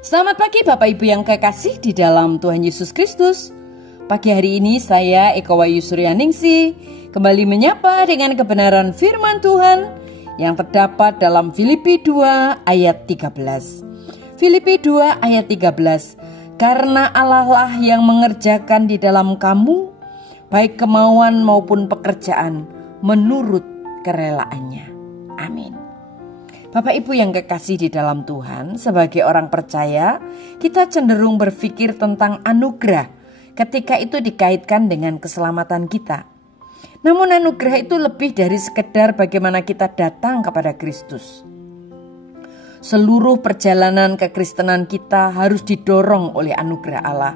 Selamat pagi Bapak Ibu yang kekasih di dalam Tuhan Yesus Kristus. Pagi hari ini saya Eko Wayu Suryaningsih kembali menyapa dengan kebenaran firman Tuhan yang terdapat dalam Filipi 2 ayat 13. Filipi 2 ayat 13. Karena Allah lah yang mengerjakan di dalam kamu baik kemauan maupun pekerjaan menurut kerelaannya. Amin. Bapak Ibu yang kekasih di dalam Tuhan, sebagai orang percaya, kita cenderung berpikir tentang anugerah ketika itu dikaitkan dengan keselamatan kita. Namun anugerah itu lebih dari sekedar bagaimana kita datang kepada Kristus. Seluruh perjalanan kekristenan kita harus didorong oleh anugerah Allah.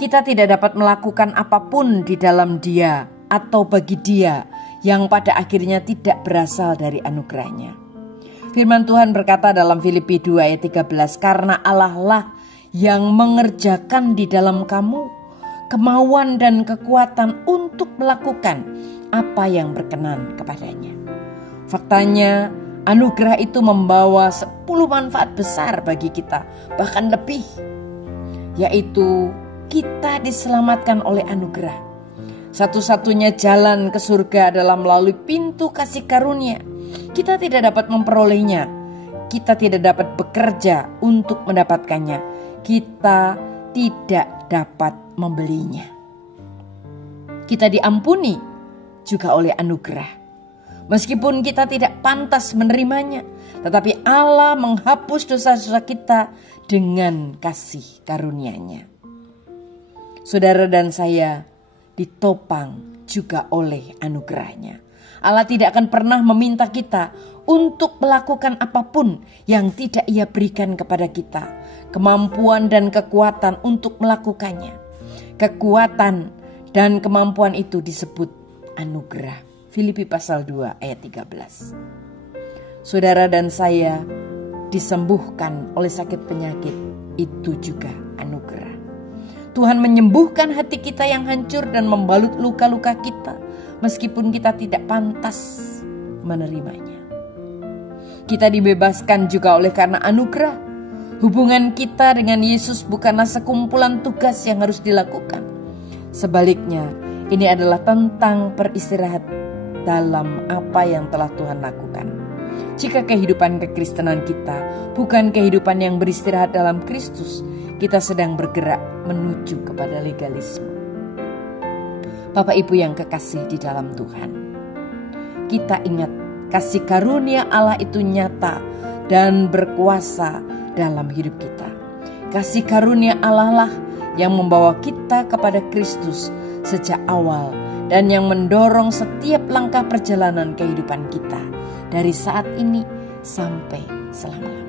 Kita tidak dapat melakukan apapun di dalam Dia atau bagi Dia yang pada akhirnya tidak berasal dari anugerahnya. Firman Tuhan berkata dalam Filipi 2 ayat 13, karena Allah lah yang mengerjakan di dalam kamu kemauan dan kekuatan untuk melakukan apa yang berkenan kepadanya. Faktanya, anugerah itu membawa 10 manfaat besar bagi kita, bahkan lebih, yaitu kita diselamatkan oleh anugerah. Satu-satunya jalan ke surga adalah melalui pintu kasih karunia. Kita tidak dapat memperolehnya. Kita tidak dapat bekerja untuk mendapatkannya. Kita tidak dapat membelinya. Kita diampuni juga oleh anugerah. Meskipun kita tidak pantas menerimanya, tetapi Allah menghapus dosa-dosa kita dengan kasih karunia-Nya. Saudara dan saya ditopang juga oleh anugerahnya. Allah tidak akan pernah meminta kita untuk melakukan apapun yang tidak Ia berikan kepada kita. Kemampuan dan kekuatan untuk melakukannya. Kekuatan dan kemampuan itu disebut anugerah. Filipi pasal 2 ayat 13. Saudara dan saya disembuhkan oleh sakit penyakit, itu juga anugerah. Tuhan menyembuhkan hati kita yang hancur dan membalut luka-luka kita, meskipun kita tidak pantas menerimanya. Kita dibebaskan juga oleh karena anugerah. Hubungan kita dengan Yesus bukanlah sekumpulan tugas yang harus dilakukan. Sebaliknya, ini adalah tentang beristirahat dalam apa yang telah Tuhan lakukan. Jika kehidupan kekristenan kita bukan kehidupan yang beristirahat dalam Kristus, kita sedang bergerak menuju kepada legalisme. Bapak Ibu yang kekasih di dalam Tuhan, kita ingat kasih karunia Allah itu nyata dan berkuasa dalam hidup kita. Kasih karunia Allah lah yang membawa kita kepada Kristus sejak awal dan yang mendorong setiap langkah perjalanan kehidupan kita dari saat ini sampai selama-lamanya.